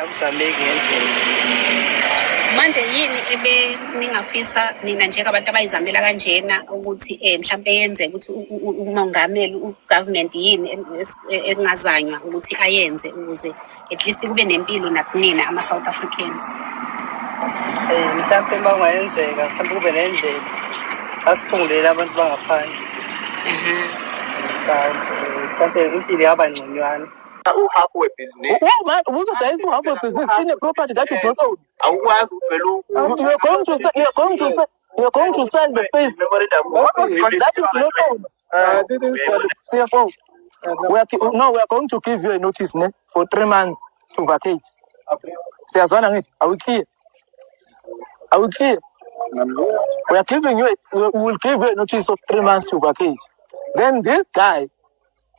Akusameki ngendlela. Manje yini ebe ningafisa nina njengabantu abayizamela kanjena ukuthi mhlambe yenze ukuthi umongameli ugovernment yini engazanywa ukuthi ayenze ukuze at least kube nempilo nakunina ama-South Africans? Mhlampe uma kungayenzeka mhlampe kube nendlela asiphungulele abantu bangaphandle. Mhlampe impilo yaba ngconywana. Halfway business. Halfway business in a property that you don't own. You're going to sell the space that you do not own. CFO. We are going to give you a notice for 3 months to vacate. Are we clear? Are we clear? We are giving you. We will give you a notice of 3 months to vacate. Then this guy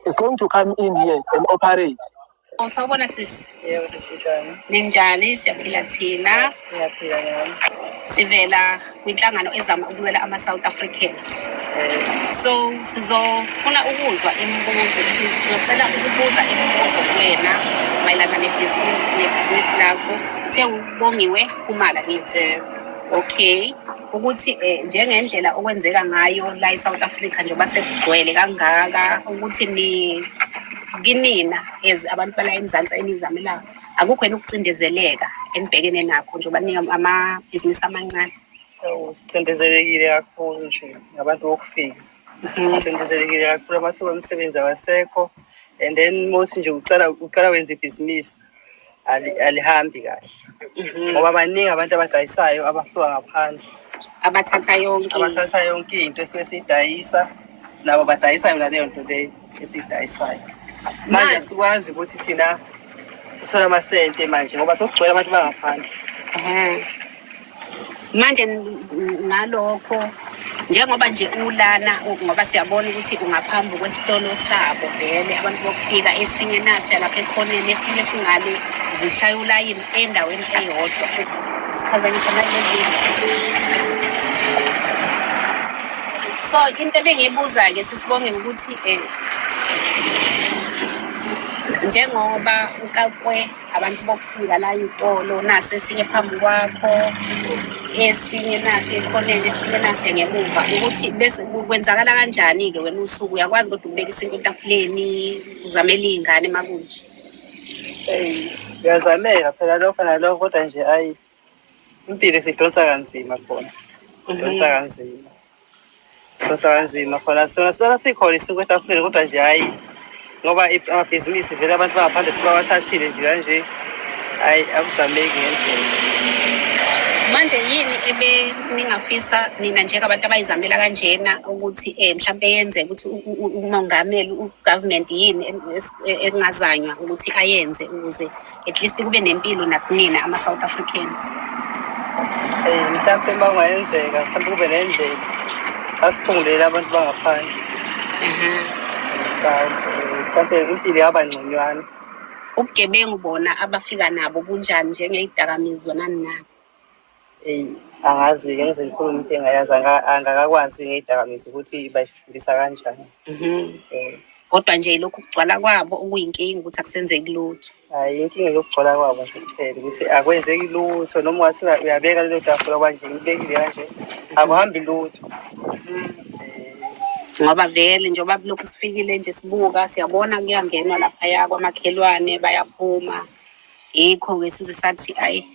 is going to come in here and operate. Sawubona sisi. Yebo sisitshana. Ninjani? Siyaphila thina. Ngiyaphila nyami. Sivela kwinhlangano ezama ukulwela ama-South Africans. So sizofuna ukuzwa imibuzo, sizocela ukubuza imibuzo kuwena mayelana nebhizinisi lakho. Uthe ubongiwe kumala nithi. Okay. Ukuthi njengendlela okwenzeka ngayo la eSouth Africa njengoba sekugcwele kangaka ukuthi kinina as abantu bala eMzansi enizamelayo akukho yena ukucindezeleka embhekene nakho njengoba ninga amabhizinisi amancane. Sicindezelekile kakhulu nje ngabantu bokufika. Sicindezelekile kakhulu amathuba omsebenzi awasekho, and then mothi nje uqala wenza ibhizinisi alihambi kahle. Ngoba baningi abantu abadayisayo abasuka ngaphandle. Abathatha yonke into esiyidayisa nabo badayisayo naleyo nto leyo esiyidayisayo. Manje sikwazi ukuthi thina sithola amasente manje ngoba sokugcwele abantu bangaphandle. Manje ngalokho njengoba nje ulana ngoba siyabona ukuthi ungaphambi kwesitolo sabo vele abantu bokufika esinye nasi lapha ekhoneni esinye singale zishaya ulayini endaweni eyodwa siphazanyiswa nalezi. So into ebengiyibuza ke sisibonge ukuthi njengoba ukakwe abantu bokufika la itolo nase esinye phambi kwakho esinye nasi ekhoneni esinye nasi ngemuva ukuthi bese kwenzakala kanjani ke wena usuku uyakwazi kodwa ukubeka isinto etafuleni uzamela izingane makunje? Ngiyazameka phela lokho nalokho kodwa nje ayi impilo sidonsa kanzima khona. Sidonsa kanzima khona sona sikhona isinto etafuleni kodwa nje ayi ngoba amabhizinisi vele abantu bangaphandle sibawathathile nje kanje ayi akusameki ngendlela. Manje yini ebe ningafisa nina njengabantu abayizamela kanjena ukuthi mhlambe yenze ukuthi umongameli ugovernment yini engazanywa ukuthi ayenze ukuze at least kube nempilo nakunina ama-South Africans? Mhlampe uma kungayenzeka mhlampe kube nendlela asiphungulele abantu bangaphandle. Mhlampe impilo yaba ngconywana. Ubugebengu bona abafika nabo bunjani njengezidakamizwa nani nabo? Angazi-ke ngize ngikhulume into engayazi angakakwazi ngezidakamizwa ukuthi bayifundisa kanjani. Kodwa nje lokhu kugcwala kwabo okuyinkinga ukuthi akusenzeki lutho. Hayi inkinga lokugcwala kwabo nje kuphela ukuthi akwenzeki lutho noma ungathi uyabeka lelo tafula kanje ngibekile kanje akuhambi lutho. Ngoba vele njengoba lokhu sifikile nje sibuka siyabona kuyangenwa laphaya kwamakhelwane bayaphuma. Yikho-ke size sathi ayi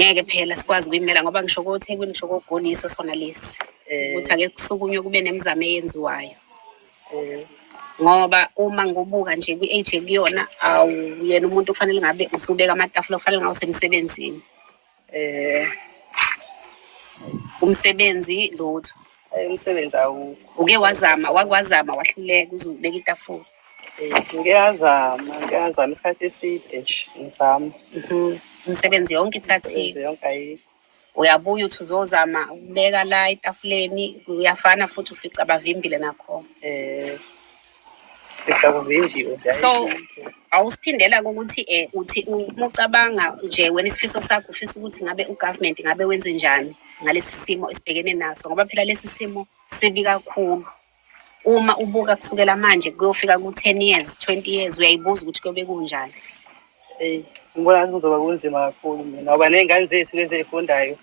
ngeke phela sikwazi ukuyimela ngoba ngisho koThekwini ngisho koGoliso sona lesi ukuthi ake kusukunywe kube nemizamo eyenziwayo. Ngoba uma ngobuka nje kwi-age kuyona awuyena umuntu kufanele ngabe usubeka amatafula kufanele ngabe usemsebenzini. Umsebenzi lutho. Umsebenzi awukho. Uke wakwazama wahluleka uzubeka itafula. Ngiyazama isikhathi eside nje ngizama. Umsebenzi yonke ithathiwe. Yonke ayikho. Uyabuya uthi uzozama ukubeka la etafuleni uyafana futhi ufica abavimbile nakhona. So awusiphindela ukuthi uthi umucabanga nje wena isifiso sakho ufisa ukuthi ngabe ugovernment ngabe wenze njani ngalesi simo esibhekene naso ngoba phela lesi simo sibi kakhulu. Uma ubuka kusukela manje kuyofika ku 10 years 20 years uyayibuza ukuthi kuyobe kunjani. ngibona ngathi kuzoba kunzima kakhulu mina ngoba ney'ngane zethu lezi ey'fundayo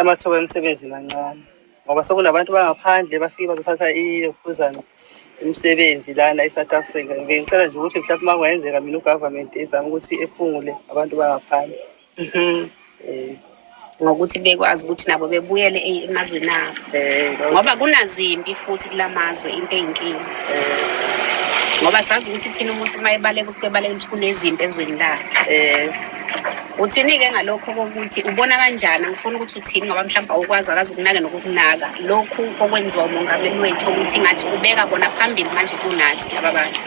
amathuba emisebenzi mancane ngoba sekunabantu bangaphandle bafike bazothatha ilokhuzana imisebenzi lana e-South Africa. Ngicela nje ukuthi mhlawumbe uma kungenzeka mina ugovernment ezama ukuthi ephungule abantu bangaphandle. Ngokuthi bekwazi ukuthi nabo bebuyele emazweni abo. Ngoba kunazimbi futhi kulamazwe into eyinkinga. Ngoba sazi ukuthi thina umuntu uma ebaleka usuke ebaleka ukuthi kunezimpi ezweni lakhe. Uthini-ke ngalokho kokuthi ubona kanjani? Ngifuna ukuthi uthini ngoba mhlawumbe awukwazi akazukunaka nokukunaka lokhu okwenziwa umongameli wethu ukuthi ngathi ubeka bona phambili manje kunathi ababantu.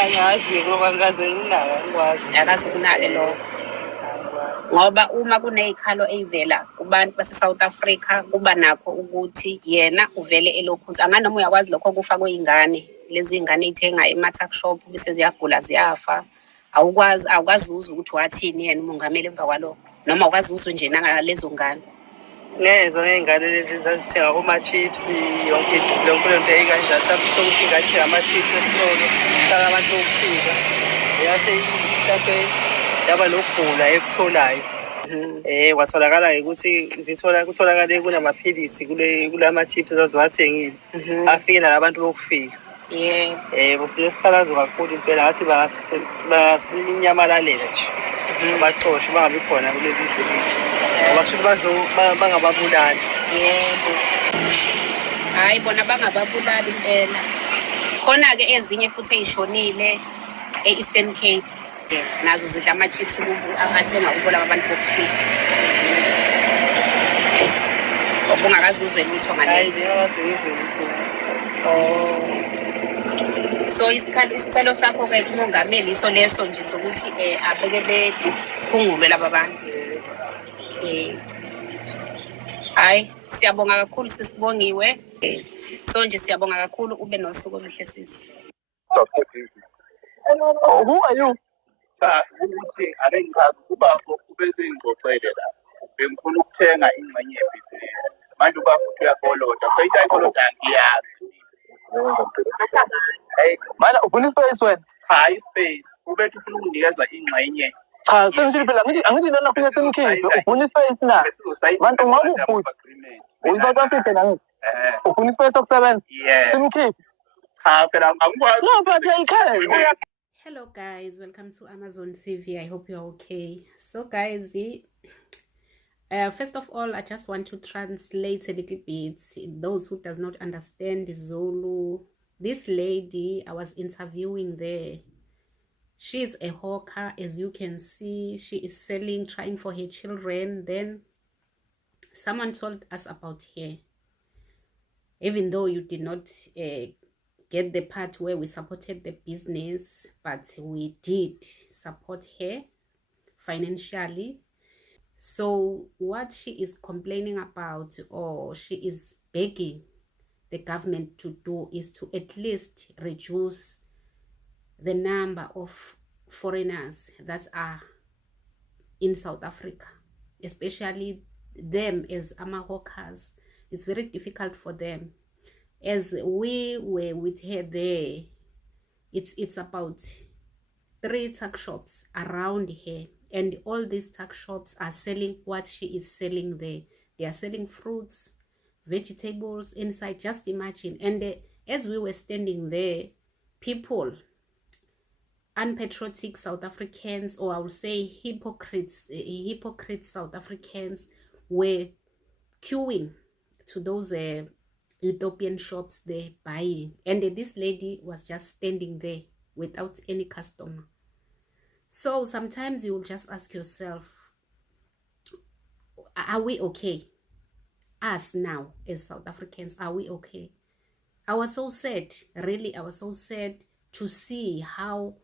Angazi ngoba ngaze nginaka ngikwazi. Akazukunake lokho. Ngoba uma kuney'khalo ey'vela kubantu base-South Africa kuba nakho ukuthi yena uvele elokhuza anganoma uyakwazi lokho kufa kwey'ngane lezi ngane ey'thenga ema-tuck shop bese ziyagula ziyafa. Awukwazi uzwe ukuthi wathini yena umongameli emva kwalokho noma awukwazi uzwe nje nangalezo ngane. Ngezwa ngey'ngane lezi zazithenga oma-chips yonke lento ey'kanjalo mhlawumbe sokuthi ingathenga ama-chips esitolo hlala abantu bokufika yase mhlawumbe yaba nokugula ekutholayo. Kwatholakala-ke ukuthi kutholakale kunamaphilisi kulama-chips ezaziwathengile afike nalabantu bokufika. Sinesikhalazo kakhulu impela ngathi bangasinyamalalela nje baxoshe bangabi khona kulezi zinto ngoba kusho ukuthi bangababulali. Hayi bona bangababulali impela. Khona-ke ezinye futhi ey'shonile e-Eastern Cape nazo zidla ama-chips athenga ukubola abantu bokufika. Obungakazi uzwe lutho ngaleyo. So isicelo sakho-ke kumongameli iso leso nje sokuthi abeke bephungulwe laba bantu. Hayi siyabonga kakhulu sisibongiwe. So nje siyabonga kakhulu ube nosuku oluhle sisi. Who are you? Ukuthi ake ngichaze ubafo ubesengixoxele la bengifuna ukuthenga ingxenye yebhizinisi manje ubafo uthi uyakolota so into ayikolota ngiyazi. Mana ufuna ispace wena? Cha ispace ubethi ufuna ukunginikeza ingxenye. Cha sengishilo phela angithi lona fika semkhiphe ufuna ispace na? Manje ungakuphi? Uyi-South African angithi? Ufuna ispace sokusebenza? Simkhiphe. Cha phela angikwazi. No but yayikhaya. Hello guys, welcome to Amazon CV. I hope you're okay. So guys, first of all, I just want to translate a little bit. Those who does not understand Zulu, this lady I was interviewing there, she is a hawker. As you can see, she is selling, trying for her children. Then someone told us about her, even though you did not get the part where we supported the business, but we did support her financially. So what she is complaining about, or she is begging the government to do, is to at least reduce the number of foreigners that are in South Africa, especially them as Amahawkers. It's very difficult for them. As we were with her there, it's about 3 tuck shops around here, and all these tuck shops are selling what she is selling there. They are selling fruits, vegetables inside, just imagine. And as we were standing there, people, unpatriotic South Africans, or I would say hypocrite South Africans, were queuing to those Ethiopian shops there buying, and this lady was just standing there without any customer. So sometimes you will just ask yourself, are we okay? Us now as South Africans, are we okay? I was so sad, really, I was so sad to see how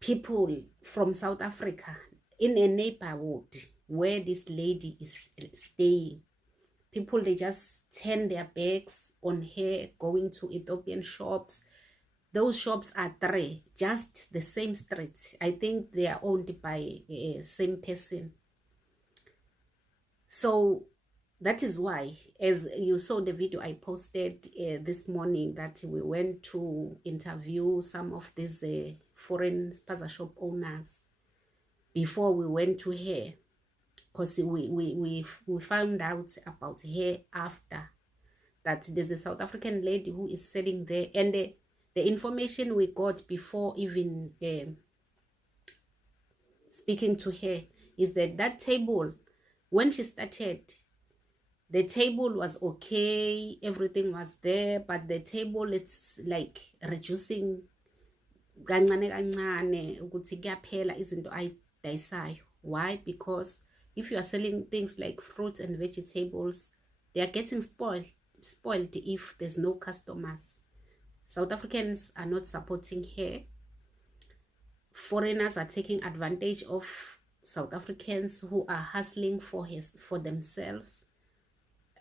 people from South Africa in a neighborhood where this lady is staying, people, they just turn their backs on her, going to Ethiopian shops. Those shops are 3, just the same street. I think they are owned by a same person. So That is why, as you saw the video I posted this morning, that we went to interview some of these foreign spaza shop owners before we went to her, because we found out about her after that. There's a South African lady who is selling there, and the information we got before even speaking to her is that table, when she started, the table was okay, everything was there, but the table, it's like reducing kancane kancane ukuthi kuyaphela izinto ayidayisayo. Why? Because if you are selling things like fruits and vegetables, they are getting spoiled if there's no customers. South Africans are not supporting her. Foreigners are taking advantage of South Africans who are hustling for themselves.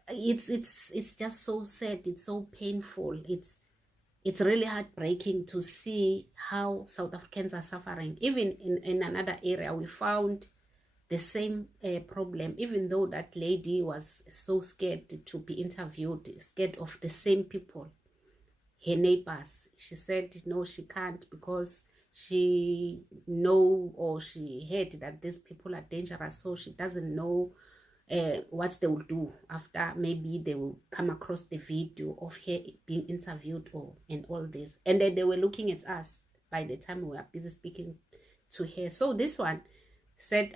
It's just so sad. It's so painful. It's really heartbreaking to see how South Africans are suffering. Even in another area, we found the same problem, even though that lady was so scared to be interviewed, scared of the same people, her neighbors. She said no, she can't, because she heard that these people are dangerous, so she doesn't know what they will do after. Maybe they will come across the video of her being interviewed and all this, and then they were looking at us by the time we were busy speaking to her. So this one said,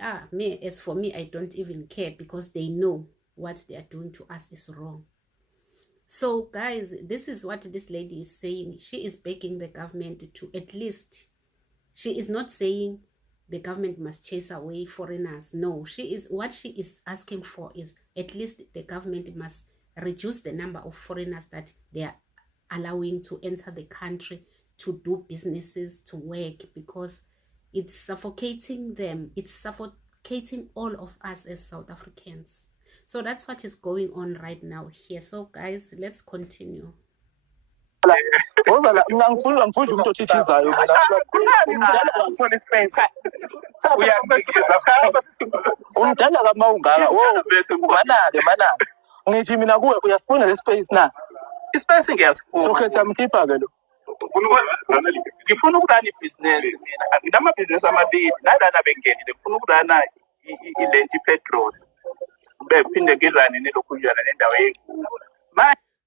as for me, I don't even care, because they know what they are doing to us is wrong. So guys, this is what this lady is saying. She is begging the government to at least, she is not saying the government must chase away foreigners. No, what she is asking for is at least the government must reduce the number of foreigners that they are allowing to enter the country, to do businesses, to work, because it's suffocating them. It's suffocating all of us as South Africans. So that's what is going on right now here. So guys, let's continue. Umdala kama ungaka manake ngithi mina kuwe uyasifuna le space na ispace ngiyasifuna so ke siyamkhipha ke lo ngifuna ukurana ibhizinesi mina nginamabhizinesi amabili nalana bengenile ngifuna ukurana ilenti Petros bephinde ngirane nelokhunjana nendawo yethu.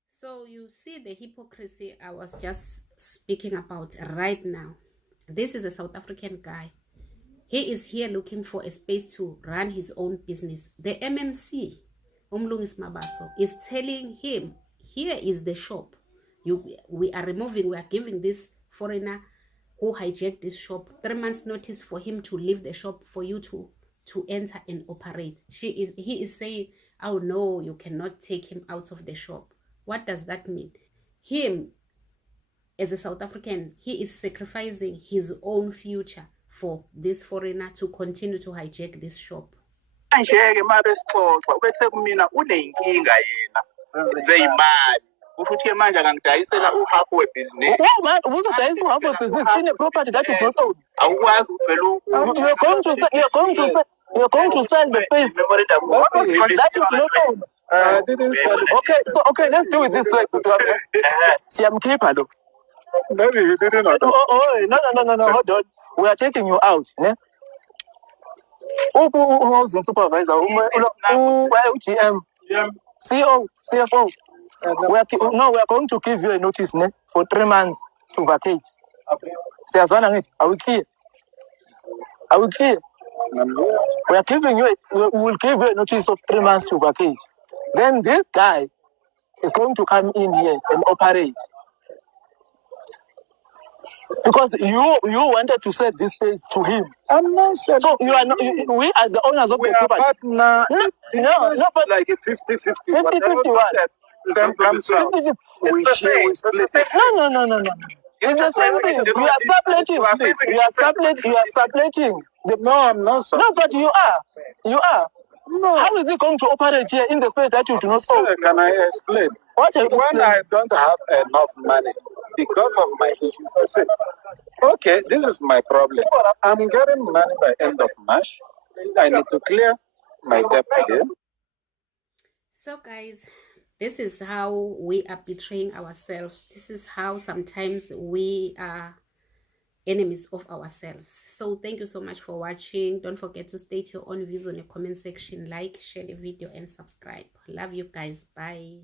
So you see the hypocrisy I was just speaking about right now. This is a South African guy. He is here looking for a space to run his own business. The MMC, Umlungisi Mabaso, is telling him, here is the shop. We are giving this foreigner who hijacked this shop 3 months notice for him to leave the shop, for you to enter and operate. He is saying, oh no, you cannot take him out of the shop. What does that mean? Him, as a South African, he is sacrificing his own future for this foreigner to continue to hijack this shop. Njeke mabesixoxa ubethe kumina unenkinga yena zeyimali ukuthi manje akangidayisela uhalf webusiness. Uzodayisa uhalf webusiness in a property that you don't own. Awukwazi uvela you're going to sell the space that you don't own. Didn't sell it. Okay, let's do it this way. Siyamkhipha lo. Maybe you didn't know. No, hold on. We are taking you out, ne? Housing supervisor, GM, CEO, CFO. We are going to give you a notice, ne, for 3 months to vacate. Are we clear? Are we clear? We are giving you. We will give you a notice of 3 months to vacate. Then this guy is going to come in here and operate. Because you wanted to sell this space to him. I'm not sure. So you are not, we are the owners of the property. No, but like a 50-50. 50-50 what? Then comes out. We share. No. It's the same thing. You are subletting. You are subletting. No, I'm not. No, but you are. No. How is it going to operate here in the space that you do not own? Can I explain? When I don't have enough money because of my issues, I say, okay, this is my problem. I'm getting money by end of March. I need to clear my debt again. So guys, this is how we are betraying ourselves. This is how sometimes we are enemies of ourselves. So thank you so much for watching. Don't forget to state your own views on the comment section. Like, share the video and subscribe. Love you guys. Bye.